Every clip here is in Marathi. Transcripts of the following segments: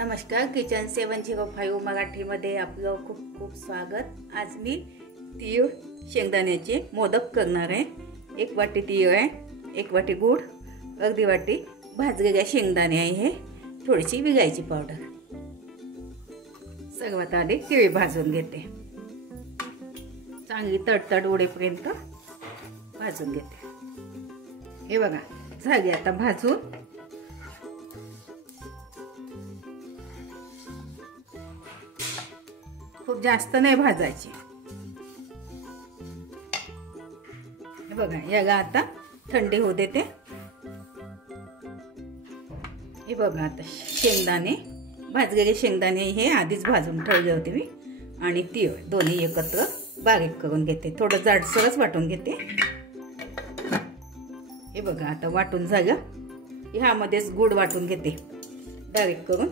नमस्कार, किचन 705 मराठीमध्ये आपलं खूप खूप स्वागत। आज मी तीळ शेंगदाण्याचे मोदक करणार आहे। 1 वाटी तीळ आहे, 1 वाटी गूळ, अर्धी वाटी भाजलेले शेंगदाणे आहे, हे थोडीशी विलायची पावडर। सर्वात आधी तीळ भाजून घेते, चांगली तडतड उडेपर्यंत भाजून घेते। हे बघा झाली आता भाजून। खूप जास्त नाही भाजायची। हे बघा याला आता थंडी होऊ देते। हे बघा आता शेंगदाणे, भाजलेले शेंगदाणे हे आधीच भाजून ठेवले होते मी, आणि तीळ दोन्ही एकत्र बारीक करून घेते। थोडं जाडसरच वाटून घेते। हे बघा आता वाटून झालं। ह्यामध्येच गूळ वाटून घेते बारीक करून।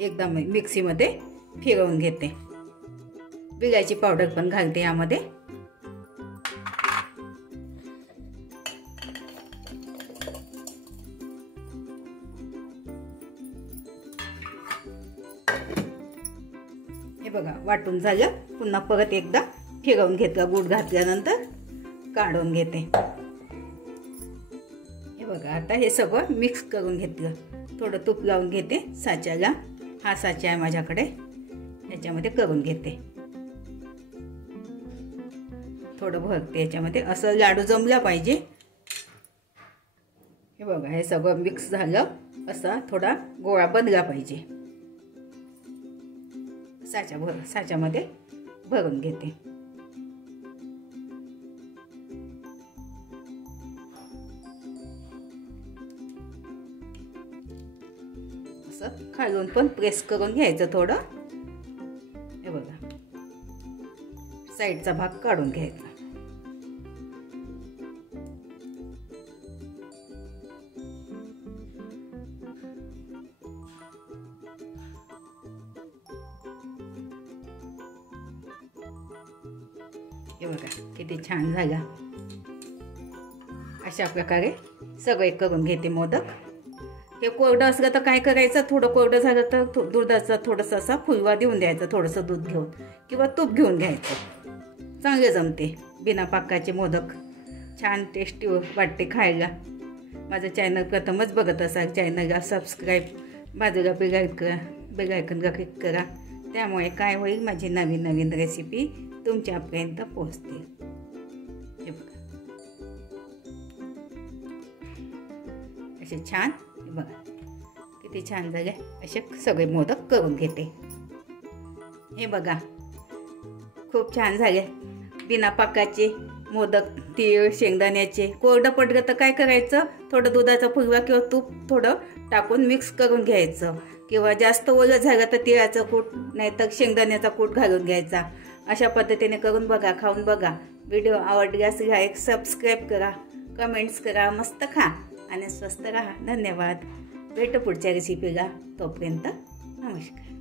एकदम मिक्सी मध्ये फिरवून घेते। विलायची पावडर पण घालते यामध्ये। हे बघा वाटून झालं। पुन्हा परत एकदा फिरवून घेतलं। गूळ घातल्यानंतर काढून घेते। हे बघा आता हे सगळं मिक्स करून घेतलं। थोडं तूप लावून घेते साच्याला। हा साचा आहे माझ्याकडे, याच्यामध्ये करून घेते। थोडं भरते याच्यामध्ये, असं लाडू जमला पाहिजे। हे बघा हे सगळं मिक्स झालं। असा थोडा गोळा बनला पाहिजे। साच्यामध्ये भरून घेते। खालून पण प्रेस करून घ्यायचं थोडं। हे बघा साईडचा भाग काढून घ्यायचा। हे बघा किती छान झाला। अशा प्रकारे सगळे करून घेते मोदक। हे कोरडं असलं तर काय करायचं, थोडं कोरडं झालं तर दुधाचा थोडासा असा फुलवा देऊन द्यायचा, थोडंसं दूध घेऊन किंवा तूप घेऊन घ्यायचं। चांगले जमते बिना पाकाचे मोदक, छान टेस्टी वाटते खायला। माझं चॅनल प्रथमच बघत असाल, चॅनलला सबस्क्राईब, बाजूला बेल आयकॉनला क्लिक करा। त्यामुळे काय होईल, माझी नवीन नवीन रेसिपी तुमच्यापर्यंत पोहोचतील। हे बघा असे छान, बघा किती छान झाले। असे सगळे मोदक करून घेते। हे बघा खूप छान झाले बिना पाकाचे मोदक तीळ शेंगदाण्याचे। कोरडं पडलं तर काय करायचं, थोडं दुधाचा फुलवा किंवा तूप थोडं टाकून मिक्स करून घ्यायचं, किंवा जास्त ओलं झालं तर तिळाचं कूट नाहीतर शेंगदाण्याचा कूट घालून घ्यायचा। अशा पद्धतीने करून बघा, खाऊन बघा। व्हिडिओ आवडल्यास लाईक, सबस्क्राईब करा, कमेंट्स करा। मस्त खा आणि स्वस्त राहा। धन्यवाद। भेटू पुढच्या रेसिपीला। तोपर्यंत नमस्कार।